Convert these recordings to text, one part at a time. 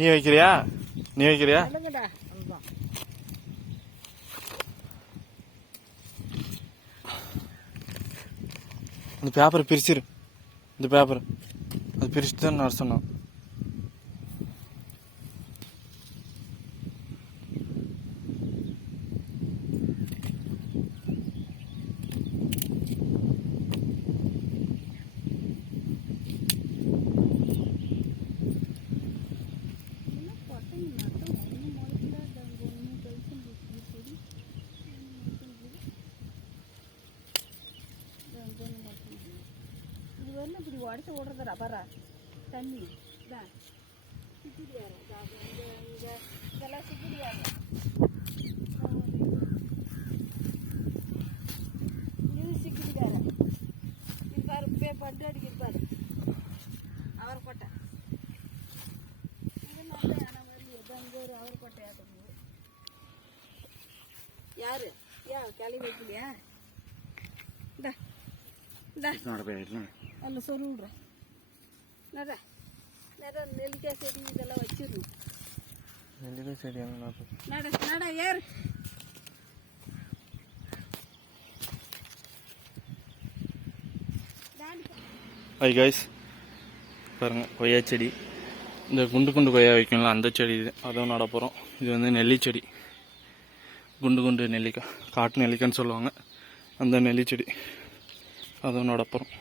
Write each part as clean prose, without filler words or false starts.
நீ வைக்கிறியா? நீ வைக்கிறியா? அந்த பேப்பரை பிரிச்சிரு. இந்த பேப்பரை அது பிரிச்சுட்டு தான் நான் சொன்னோம். இப்படி உடச்சி விடுறதுடா பரா தண்ணி தான் சிக்கிடியாரு இதெல்லாம் சிக்கிடியாரு இது சிக்கிடிக்காரு இது பாரு பட்டு அடிக்கிருப்பாரு அவர் கொட்டை இது நல்ல யானை மாதிரி எதாங்க ஒரு அவர் கொட்டை ஆட்டது யாரு ஏன் கிளம்பி வைக்கலையா? இந்தா இந்தா அல்ல சொல்லுறேன் நட நட நெல்லிக்காய் செடி இதெல்லாம் வச்சிடணும். நெல்லிக்காய் செடி நட நட ஏறு. ஹாய் காய்ஸ், பாருங்க கொய்யா செடி. இந்த குண்டு குண்டு கொய்யா வைக்கணும்ல அந்த செடி இது, அதுவும் நட போகிறோம். இது வந்து நெல்லிச்செடி, குண்டு குண்டு நெல்லிக்காய், காட்டு நெல்லிக்காய்ன்னு சொல்லுவாங்க. அந்த நெல்லிச்செடி அதுவும் நட போகிறோம்.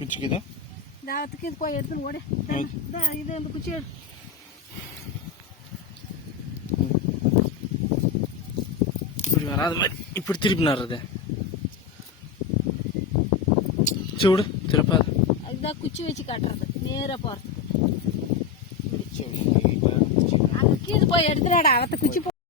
குச்சிக்குதா தாவத்துக்கு இது போய் எடுத்துன்னு ஓடு. இது இந்த குச்சி இப்படி வராத மாதிரி இப்படி திருப்பி நடுறது. சூடு திருப்பாது. அதுதான் குச்சி வச்சு காட்டுறது நேராக போகிறதுக்கு. அங்கே கீது போய் எடுத்துடாடா அவத்த குச்சி